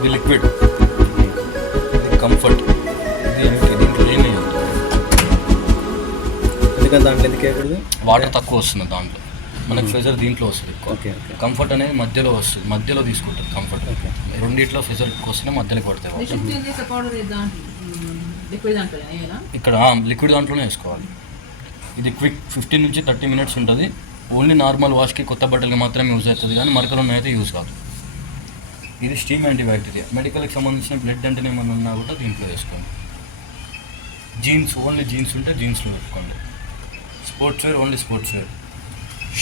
ఇది లిక్విడ్, ఇది కంఫర్ట్, ఇది ఎంటీ. దీంట్లో ఏమీ ఎందుకంటే దాంట్లో ఎందుకు వేయకూడదు? వాటర్ తక్కువ వస్తుంది దాంట్లో, మనకు ప్రెజర్ దీంట్లో వస్తుంది ఎక్కువ. Okay okay. కంఫర్ట్ అనేది మధ్యలో వస్తుంది, మధ్యలో తీసుకుంటుంది కంఫర్ట్. ఓకే, రెండిట్లో ప్రెజర్ ఎక్కువ వస్తేనే మధ్యలోకి పడతాయి. ఇక్కడ లిక్విడ్ దాంట్లోనే వేసుకోవాలి. ఇది క్విక్ 15 నుంచి 30 మినిట్స్ ఉంటుంది. ఓన్లీ నార్మల్ వాష్కి, కొత్త బట్టలకి మాత్రమే యూజ్ అవుతుంది, కానీ మరకలు అయితే యూజ్ కాదు. ఇది స్టీమ్ యాంటీబ్యాక్టీరియా. మెడికల్కి సంబంధించిన బ్లడ్ అంటే ఏమైనా ఉన్నా కూడా దీంట్లో వేసుకోండి. జీన్స్, ఓన్లీ జీన్స్ ఉంటే జీన్స్లో పెట్టుకోండి. Sports wear, only sports wear.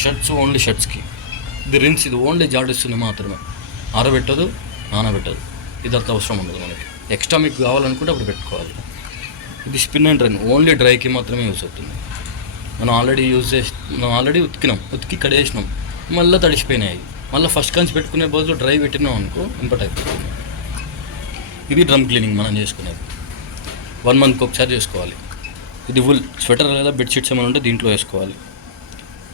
Shirts, only షర్ట్స్కి. ఇది రిన్స్, ఇది ఓన్లీ జాడిస్తుంది మాత్రమే, ఆరబెట్టదు, నానబెట్టదు. ఇదంతా అవసరం ఉండదు మనకి. ఎక్స్ట్రా మీకు కావాలనుకుంటే అప్పుడు పెట్టుకోవాలి. ఇది స్పిన్ అండ్ రన్, ఓన్లీ డ్రైకి మాత్రమే యూజ్ అవుతుంది. మనం ఆల్రెడీ ఉతికి కడేసినాం, మళ్ళీ తడిసిపోయినాయి. మళ్ళీ ఫస్ట్ కంచి పెట్టుకునే బదులు డ్రై పెట్టినాం అనుకో ఇంపట్ అయిపోతుంది. ఇది డ్రమ్ క్లీనింగ్ మనం చేసుకునేది, 1 మంత్కి ఒకసారి చేసుకోవాలి. ఇది వుల్ స్వెటర్ లేదా బెడ్షీట్స్ ఏమైనా ఉంటే దీంట్లో వేసుకోవాలి.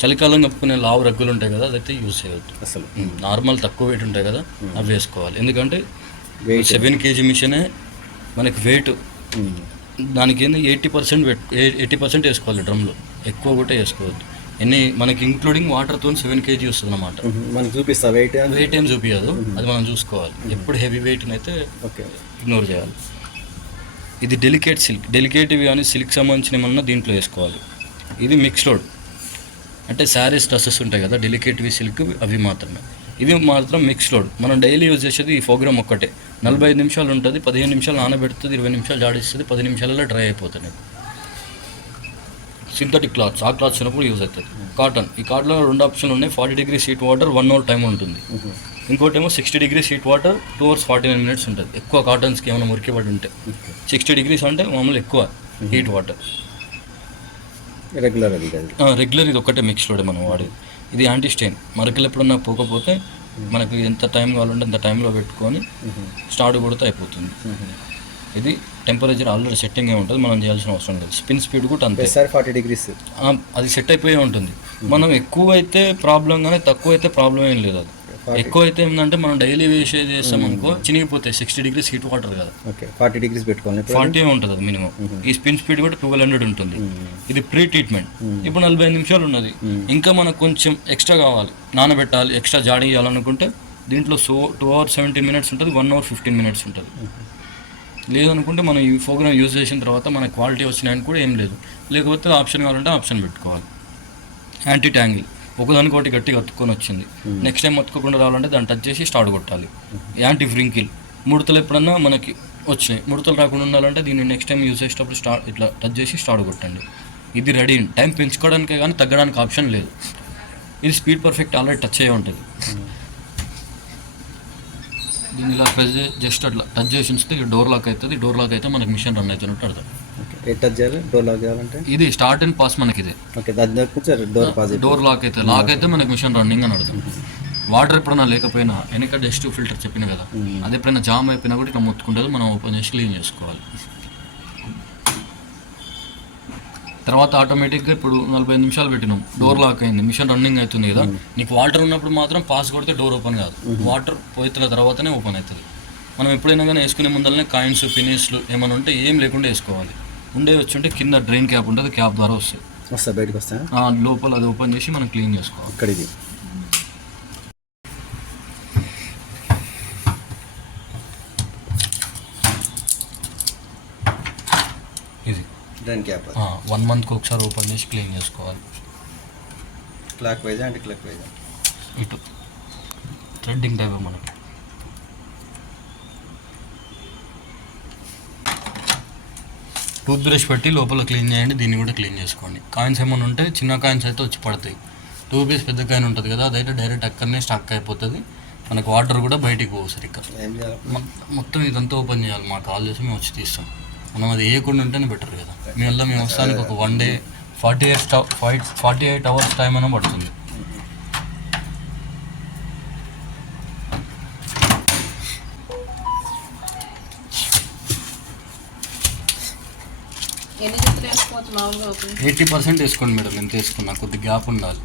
చలికాలం కప్పుకునే లావు రగ్గులు ఉంటాయి కదా, అదైతే యూజ్ చేయవద్దు అసలు. నార్మల్ తక్కువ వెయిట్ ఉంటాయి కదా, అవి వేసుకోవాలి. ఎందుకంటే 7 kg మిషనే మనకి వెయిట్. దానికి ఏంది 80% వేసుకోవాలి డ్రమ్లో, ఎక్కువ కూడా వేసుకోవద్దు. మనకి ఇంక్లూడింగ్ వాటర్తో 7 kg వస్తుంది అన్నమాట. మనకి చూపిస్తా వెయిట్ ఏం చూపించదు, అది మనం చూసుకోవాలి. ఎప్పుడు హెవీ వెయిట్ని అయితే ఇగ్నోర్ చేయాలి. ఇది డెలికేట్ సిల్క్, డెలికేటివ్ కానీ సిల్క్ సంబంధించిన ఏమన్నా దీంట్లో వేసుకోవాలి. ఇది మిక్స్ లోడ్, అంటే శారీస్ డ్రెస్సెస్ ఉంటాయి కదా డెలికేటివ్ సిల్క్, అవి మాత్రమే. ఇది మాత్రం మిక్స్ లోడ్. మనం డైలీ యూజ్ చేసేది ఈ ప్రోగ్రామ్ ఒక్కటే. 45 నిమిషాలు ఉంటుంది, 15 నిమిషాలు నానబెడుతుంది, 20 నిమిషాలు జాడిస్తుంది, 10 నిమిషాలలో డ్రై అయిపోతుంది. సింథటిక్ క్లాత్స్, ఆ క్లాత్స్ ఉన్నప్పుడు యూజ్ అవుతుంది. కాటన్, ఈ కాటన్లో 2 ఆప్షన్లు ఉన్నాయి. 40 degrees heat water 1 hour time ఉంటుంది. ఇంకోటి ఏమో 60 degrees heat water 2 hours 49 minutes ఉంటుంది. ఎక్కువ కాటన్స్కి ఏమైనా మురికిపడి ఉంటే 60 degrees అంటే మామూలు ఎక్కువ హీట్ వాటర్. రెగ్యులర్ ఇది ఒక్కటే మిక్స్ లోడే మనం వాడేది. ఇది యాంటీ స్టెయిన్, మరకలు ఎప్పుడన్నా పోకపోతే మనకు ఎంత టైం కావాలంటే అంత టైంలో పెట్టుకొని స్టార్ట్ కొడితే అయిపోతుంది. ఇది టెంపరేచర్ ఆల్రెడీ సెట్టింగ్ ఏ ఉంటుంది, మనం చేయాల్సిన అవసరం లేదు. స్పిన్ స్పీడ్ కూడా అంతే, 40 degrees అది సెట్ అయిపోయే ఉంటుంది. మనం ఎక్కువ అయితే ప్రాబ్లం, కానీ తక్కువ అయితే ప్రాబ్లం ఏం లేదు. అది ఎక్కువ అయితే ఏంటంటే మనం డైలీ వేస్ట్ చేస్తాం అనుకో, చినిగిపోతాయి. 60 degrees హీట్ వాటర్ కదా, 40 degrees పెట్టుకోవాలి. 40 ఉంటుంది అది మినిమం. ఈ స్పిన్ స్పీడ్ కూడా 1200 ఉంటుంది. ఇది ప్రీ ట్రీట్మెంట్. ఇప్పుడు 45 నిమిషాలు ఉన్నది, ఇంకా మనకు కొంచెం ఎక్స్ట్రా కావాలి, నానబెట్టాలి, ఎక్స్ట్రా జాడి చేయాలనుకుంటే దీంట్లో 2 hours 17 minutes ఉంటుంది, 1 hour 15 minutes ఉంటుంది. లేదనుకుంటే మనం ఈ ప్రోగ్రామ్ యూజ్ చేసిన తర్వాత మన క్వాలిటీ వచ్చినాయని కూడా ఏం లేదు. లేకపోతే ఆప్షన్ కావాలంటే ఆప్షన్ పెట్టుకోవాలి. యాంటీ ట్యాంగిల్, ఒకదానికి ఒకటి గట్టిగా అతుక్కొని వచ్చింది, నెక్స్ట్ టైం అతుక్కోకుండా రావాలంటే దాన్ని టచ్ చేసి స్టార్ట్ కొట్టాలి. యాంటీ వ్రింకిల్, ముడతలు ఎప్పుడన్నా మనకి వచ్చినాయి, ముడతలు రాకుండా ఉండాలంటే దీన్ని నెక్స్ట్ టైం యూజ్ చేసేటప్పుడు ఇట్లా టచ్ చేసి స్టార్ట్ కొట్టండి. ఇది రెడీ. టైం పెంచుకోవడానికే కానీ తగ్గడానికి ఆప్షన్ లేదు. ఇది స్పీడ్ పర్ఫెక్ట్ ఆల్రెడీ టచ్ అయ్యే ఉంటుంది. దీన్ని ఇలా ప్రెస్ జస్ట్ అట్లా టచ్ చేసి ఉంచితే ఇది డోర్ లాక్ అవుతుంది. డోర్ లాక్ అయితే మనకి మిషన్ రన్ అవుతున్నట్టు అర్థం. టచ్ చేయాలి, డోర్ లాక్ చేయాలంటే ఇది స్టార్ట్ అండ్ పాస్ మనకి. ఇది డోర్ లాక్ అయితే మనకి మిషన్ రన్నింగ్ అని అర్థం. వాటర్ ఎప్పుడైనా లేకపోయినా, వెనక డస్ట్ ఫిల్టర్ చెప్పిన కదా, అది ఎప్పుడైనా జామ్ అయిపోయినా కూడా ఇట్లా మొత్తుకుంటుంది, మనం ఓపెన్ చేసి క్లీన్ చేసుకోవాలి. తర్వాత ఆటోమేటిక్గా ఇప్పుడు 45 నిమిషాలు పెట్టినాం, డోర్ లాక్ అయింది, మిషన్ రన్నింగ్ అవుతుంది కదా. నీకు వాటర్ ఉన్నప్పుడు మాత్రం పాస్ కొడితే డోర్ ఓపెన్ కాదు, వాటర్ పోయిన తర్వాతనే ఓపెన్ అవుతుంది. మనం ఎప్పుడైనా కానీ వేసుకునే ముందరనే కాయిన్స్, పినిస్లు ఏమైనా ఉంటే ఏం లేకుండా వేసుకోవాలి. ఉండే వచ్చి ఉంటే కింద డ్రైన్ క్యాప్ ఉంటుంది, క్యాప్ ద్వారా వస్తాయి బయటకు వస్తాయి. లోపల అది ఓపెన్ చేసి మనం క్లీన్ చేసుకోవాలి. ఇక్కడ ఇది డ్రైన్ క్యాప్ 1 monthకి ఒకసారి ఓపెన్ చేసి క్లీన్ చేసుకోవాలి. Clock wise and clock wise ఇటు థ్రెడ్డింగ్ టైప్ మనకి. టూత్ బ్రష్ పెట్టి లోపల క్లీన్ చేయండి, దీన్ని కూడా క్లీన్ చేసుకోండి. కాయిన్స్ ఏమైనా ఉంటే చిన్న కాయిన్స్ అయితే వచ్చి పడతాయి. టూత్ బ్రష్ పెద్ద కాయిన్ ఉంటుంది కదా, అదైతే డైరెక్ట్ అక్కడనే స్టక్ అయిపోతుంది, మనకు వాటర్ కూడా బయటికి పోవు సరిగ్గా. ఏం చేయాలి? మొత్తం ఇదంతా ఓపెన్ చేయాలి, మాకు కాల్ చేసి మేము వచ్చి తీస్తాం. మనం అది వేయకుండా ఉంటేనే బెటర్ కదా. మీ వల్ల మేము వస్తానికి ఒక 1 డే 48 అవర్స్ టైం అయినా పడుతుంది. ఎన్ని జతలు వేసుకోవచ్చు మామూలుగా? 80% వేసుకోండి మేడం, ఎంత వేసుకున్నా కొద్ది గ్యాప్ ఉండాలి.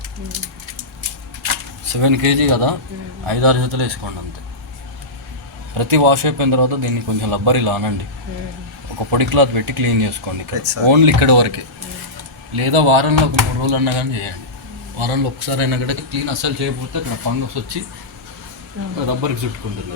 7 kg కదా, 5-6 జతలు వేసుకోండి అంతే. ప్రతి వాష్ అయిపోయిన తర్వాత దీన్ని కొంచెం రబ్బర్ ఇలా అనండి, ఒక పొడి క్లాత్ పెట్టి క్లీన్ చేసుకోండి. ఓన్లీ ఇక్కడ వరకే, లేదా వారంలో ఒక 3 రోజులు అన్నా కానీ చేయండి. వారంలో ఒకసారి అయినా కూడా క్లీన్ అస్సలు చేయకపోతే అక్కడ ఫంగస్ వచ్చి రబ్బర్కి చుట్టుకుంటుంది.